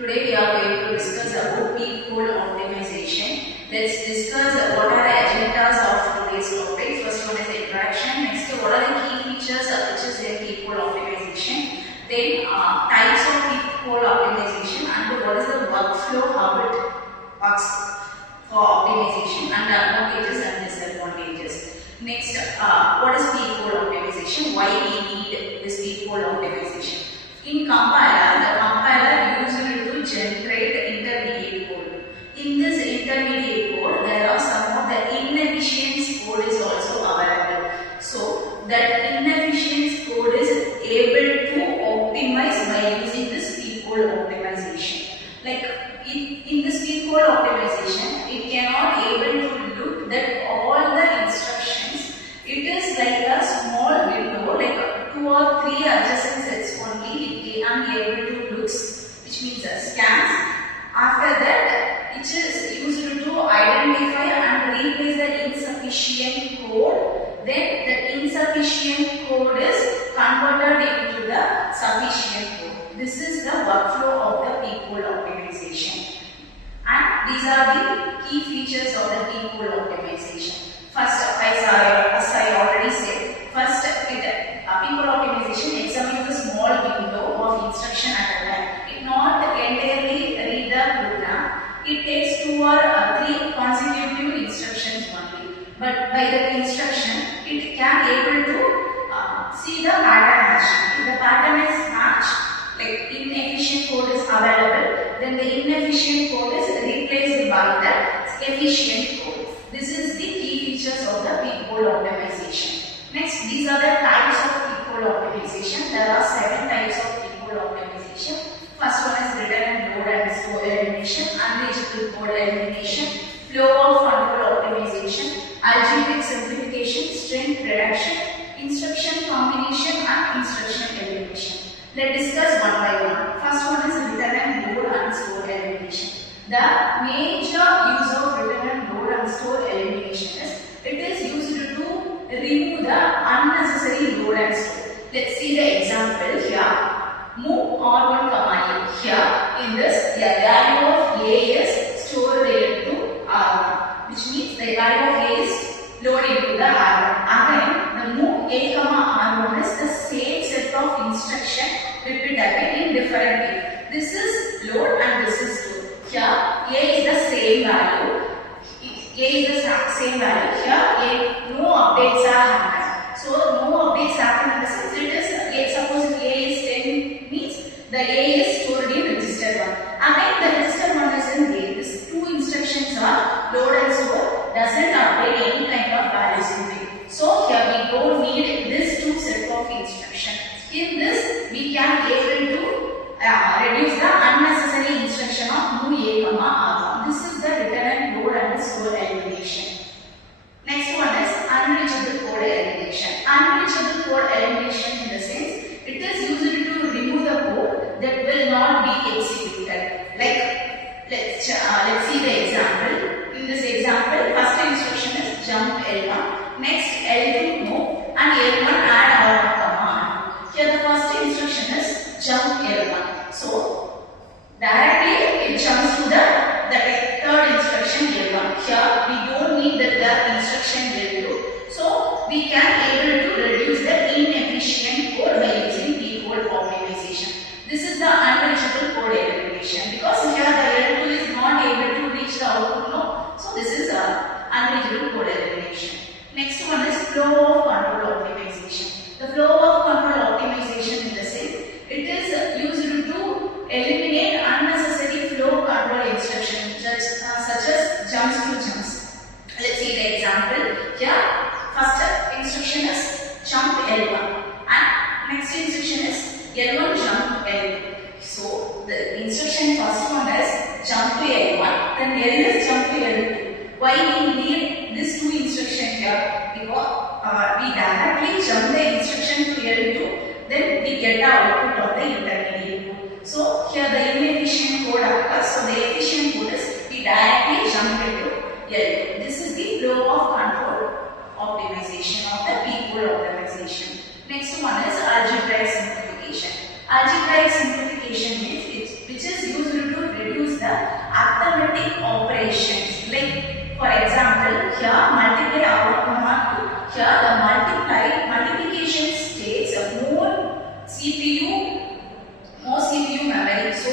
Today we are going to discuss about Peep-Hole optimization. Let's discuss what are the agendas of today's topic. First one is introduction. Next, what are the key features which is in Peep-Hole optimization. Then types of Peep-Hole optimization and what is the workflow, how it works for optimization, and the advantages and disadvantages. Next, what is Peep-Hole optimization? Why we need this Peep-Hole optimization? In compiler, the compiler used to generate intermediate code. In this intermediate code, there are some of the inefficient code is also available. So that inefficient code is able to optimize by using this Peep-Hole optimization. Like in this Peep-Hole optimization, it cannot able to look that all the instructions. It is like a small window, like 2 or 3 adjacent sets only. It can be able to look, which means scans. After that, it is used to identify and replace the insufficient code. Then the insufficient code is converted into the sufficient code. This is the workflow of the Peep-Hole optimization. And these are the key features of the Peep-Hole optimization. First, as I already said, first Peep-Hole optimization examines the small window of instruction at a time. It not entirely read the program. It takes 2 or 3 consecutive instructions only. But by the instruction, it can able to see the pattern matching. If the pattern is matched, like inefficient code is available, then the inefficient code is replaced by the efficient code. This is the key features of the Peep-Hole optimization. Next, these are the types of Peep-Hole optimization. There are 7 types of Peep-Hole optimization. First one is return and load and store elimination, unreachable code elimination, flow of control optimization, algebraic simplification, string reduction, instruction combination, and instruction elimination. Let's discuss one by one. First one is return and load and store elimination. The major use of return and load and store elimination is it is used to remove the unnecessary load and store. Let's see the example here. Move R1, A. Here in this, the value of A is stored into R1, which means the value of A is loaded into the R1. Again, the move A, R1 is the same set of instruction repeat again in different way. This is load and this is store. Here, A is the same value. A is the same value. Here, no updates are happening. So, no updates happen in the sense it is A. Suppose if A is 10 means the A is stored in register 1. Again, the register 1 is in A. These 2 instructions are load and store. Doesn't update any kind of values in it. So, here we don't need this 2 set of instructions. In this, we can able to reduce the unnecessary instruction of move A, R1. This is the return and load and store elimination. Next one is unreachable code elimination. Unreachable code elimination in the sense it is used to remove the code that will not be executed. Like let's see the example. In this example, first instruction is jump L1. Next L2 move and L1 add R1 command. Here the first instruction is jump L1. So directly it jumps to the third instruction L1. Here we don't need the instruction L2. So we can able to reduce the inefficient code by using Peep-Hole optimization. This is the unreachable code elimination because here the L2 is not able to reach the output node. So this is unreachable code elimination. Next one is flow of control optimization. The flow of control optimization in the sense it is used to eliminate unnecessary flow control instructions such as jumps to jumps. Let's see the example. Here, first instruction is jump L1 and next instruction is L1 jump L2. So the instruction first one is jump to L1, then L is jump to L2. Why we need this 2 instruction here? Because we directly jump the instruction to L2, then we get the output of the intermediate code. So here the inefficient code occurs. So the efficient code is we directly jump into L2. This is the flow of control optimization of the Peep-Hole optimization. Next one is algebraic simplification. Algebraic simplification means which is used to here multiply R1 comma 2. Here the multiplication takes more CPU memory. So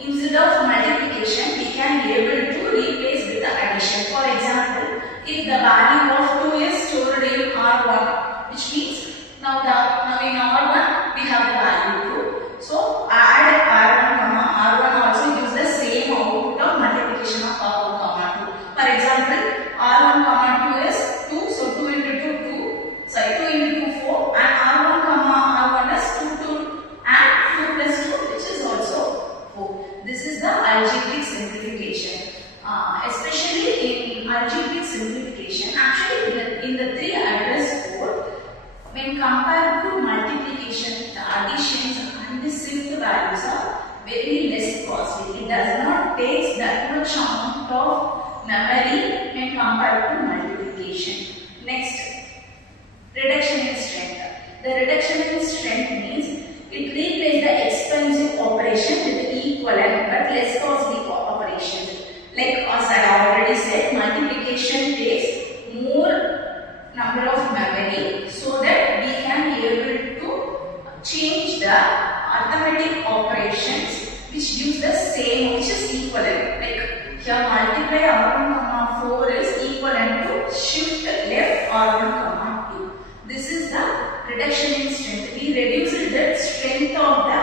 instead of multiplication, we can be able to replace with the addition. For example, if the value of 2 is stored in R1, which means now in R1 we have the value 2. So add R1 comma R1 also gives the same output of multiplication of R1 comma 2. For example, R1 comma 2 is 2, so 2 into 2 into 2 4, and R1 comma R1 is 2 and 2 plus 2, which is also 4. This is the algebraic simplification. Especially in algebraic simplification, actually in the 3 address code, when compared to multiplication, the additions and the shift values are very less costly. It does not take that much amount of memory when compared to multiplication. Next, reduction in strength. The reduction in strength means it replaces the expensive operation with equivalent but less costly operations. Like as I already said, multiplication takes more number of memory so that we can be able to change the arithmetic operations which gives the same, which is equivalent. Like here multiply R1 comma 4 is equivalent to shift left R1 comma 2. This is the reduction in strength. We reduce the strength of the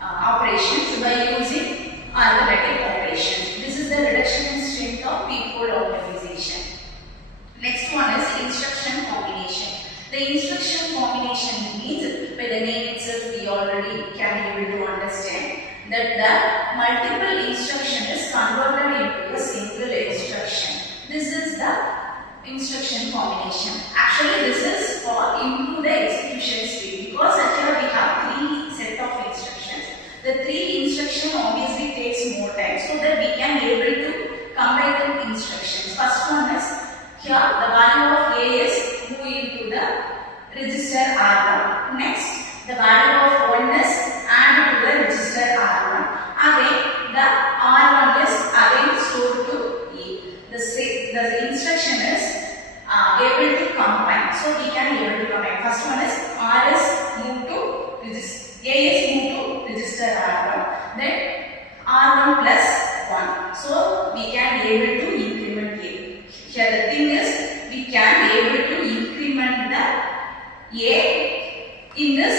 operations by using arithmetic operations. This is the reduction in strength of Peep-Hole optimization. Next one is instruction combination. The instruction combination means, by the name itself we already can be able to understand that the multiple instruction is converted into a single instruction. This is the instruction combination. Actually this is for improve the execution speed, because here we have 3 set of instructions. The 3 instruction obviously takes more time, so that we can be able to combine the instructions. First one is here the value of A is moved into the register R1. Next, the value of 1 is added to the register R1. Again, the R1 is again stored to E. The instruction is able to combine, so we can be able to combine. First one is R is moved to register, A is moved to register R1, then R1 plus 1. So we can be able to increment A. Here the thing is, we can be able to increment the A in this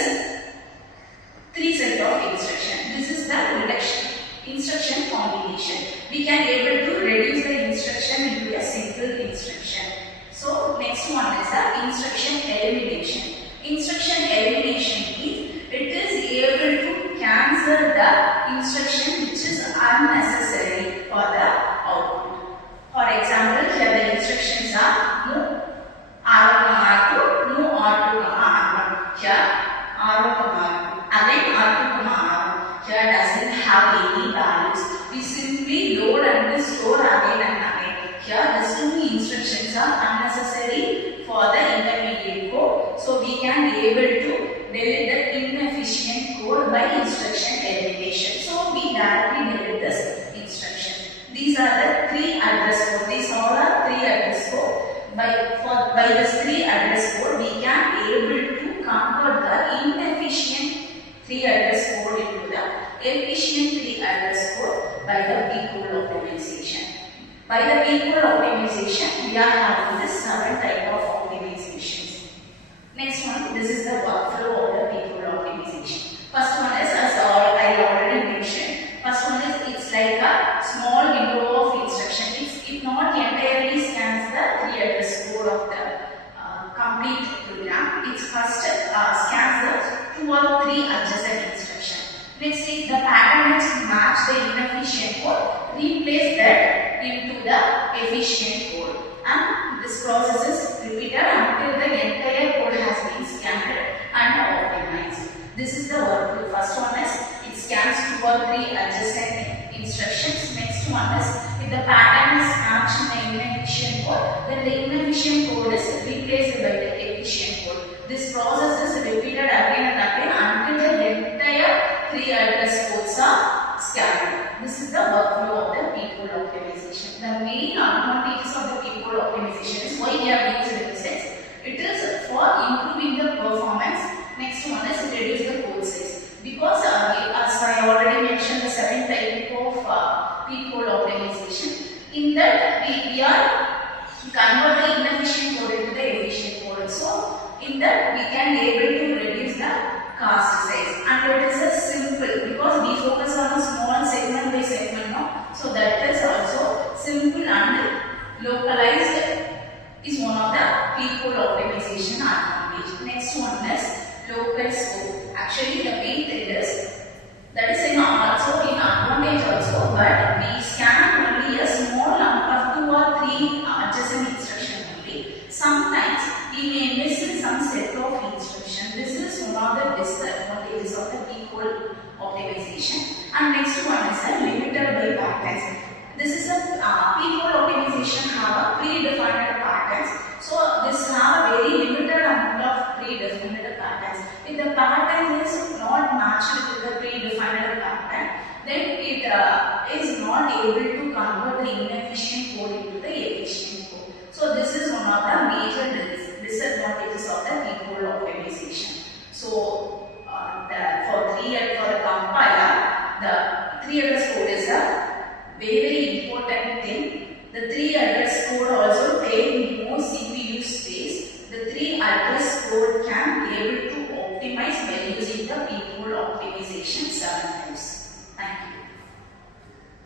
3 set of instruction. This is the reduction instruction combination. We can be able to reduce the instruction into a single instruction. So next one is the instruction elimination. Instruction elimination means it is able to cancel the instruction which is unnecessary for the output. For example, here the instructions are move R1 comma R2, move R2 comma R1. Here R1 comma R2, again R2 comma R1. Here doesn't have any values. We simply load and store again and again. Here these 2 instructions are unnecessary for the intermediate code. So we can be able to delete the inefficient code by instruction elimination. So we directly delete this instruction. These are the 3 address code. These all are 3 address code. By this 3 address code, we can be able to convert the inefficient 3 address code into the efficient 3 address code by the Peep-Hole optimization. By the Peep-Hole optimization, we are having this 7 type of optimizations. Next one, this is the workflow of the Peep-Hole optimization. First one is, as I already mentioned, first one is it's like a small window of instruction. It not entirely scans the 3 address code of the complete program. It first scans the 2 or 3 adjacent instructions. Next is the pattern is match the inefficient code, replace that into the efficient code, and this process is repeated until the entire code has been scanned and optimized. This is the workflow. First one is it scans 2 or 3 adjacent instructions. Next one is if the pattern is matched in the inefficient code, then the inefficient code is replaced by the efficient code. This process is repeated again and again until the entire 3 address codes are scanned. This is the workflow of the Peep-Hole optimization. The main advantages of the Peep-Hole Peep-Hole optimization advantage. Next one is local scope. Actually, the main thing is that is in also in advantage also, but we scan only a small number of 2 or 3 adjacent instruction only. Sometimes we may miss in some set of instruction. This is one of the disadvantages of the Peep-Hole optimization. And next one is a limited by patterns. This is a Peep-Hole optimization have a predefined patterns. So this have a very limited amount of predefined patterns. If the pattern is not matched with the predefined pattern, then it is not able to convert the inefficient code into the efficient code. So this is one of the major disadvantages of the Peep-Hole optimization. So for the compiler, the 3 address code is a very important thing. The 3 address code also take